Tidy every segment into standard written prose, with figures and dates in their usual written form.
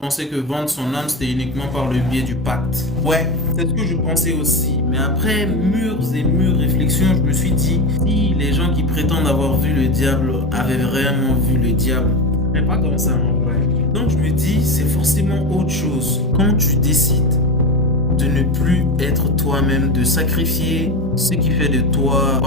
pensais que vendre son âme, c'était uniquement par le biais du pacte. Ouais, c'est ce que je pensais aussi. Mais après mûres et mûres réflexions, je me suis dit, si les gens qui prétendent avoir vu le diable avaient vraiment vu le diable, mais pas comme ça en vrai. Donc je me dis, c'est forcément autre chose. Quand tu décides de ne plus être toi-même, de sacrifier ce qui fait de toi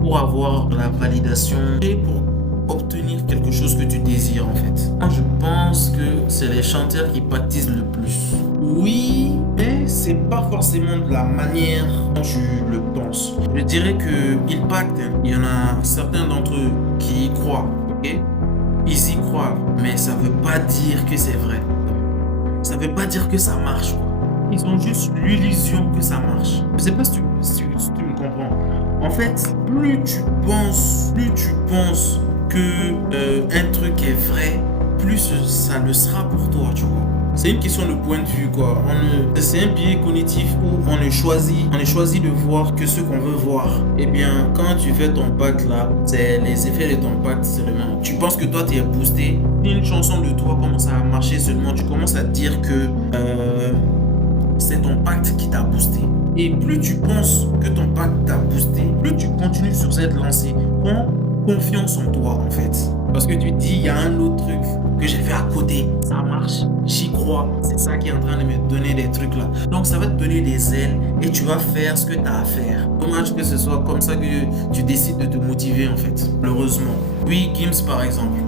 pour avoir la validation et pour obtenir quelque chose que tu désires en fait. Moi je pense que c'est les chanteurs qui pactisent le plus. Oui, mais c'est pas forcément de la manière dont tu le penses. Je dirais que ils pactent. Il y en a certains d'entre eux qui y croient, ok? Ils y croient, mais ça veut pas dire que c'est vrai. Ça veut pas dire que ça marche, quoi. Ils ont juste l'illusion que ça marche. Je sais pas si tu me comprends. En fait, plus tu penses que un truc est vrai, plus ça le sera pour toi, tu vois. C'est une question de point de vue, quoi. C'est un biais cognitif où on est choisi de voir que ce qu'on veut voir. Eh bien, quand tu fais ton pacte là, c'est les effets de ton pacte seulement. Tu penses que toi, tu es boosté. Si une chanson de toi commence à marcher seulement, tu commences à dire que c'est ton pacte qui t'a boosté. Et plus tu penses que ton pacte t'a boosté, plus tu continues sur cette lancée. Prends confiance en toi, en fait. Parce que tu te dis, il y a un autre truc que j'ai fait à côté. Ça marche, j'y crois. C'est ça qui est en train de me donner des trucs là. Donc ça va te donner des ailes et tu vas faire ce que tu as à faire. Dommage que ce soit comme ça que tu décides de te motiver, en fait. Malheureusement. Oui, Gims par exemple.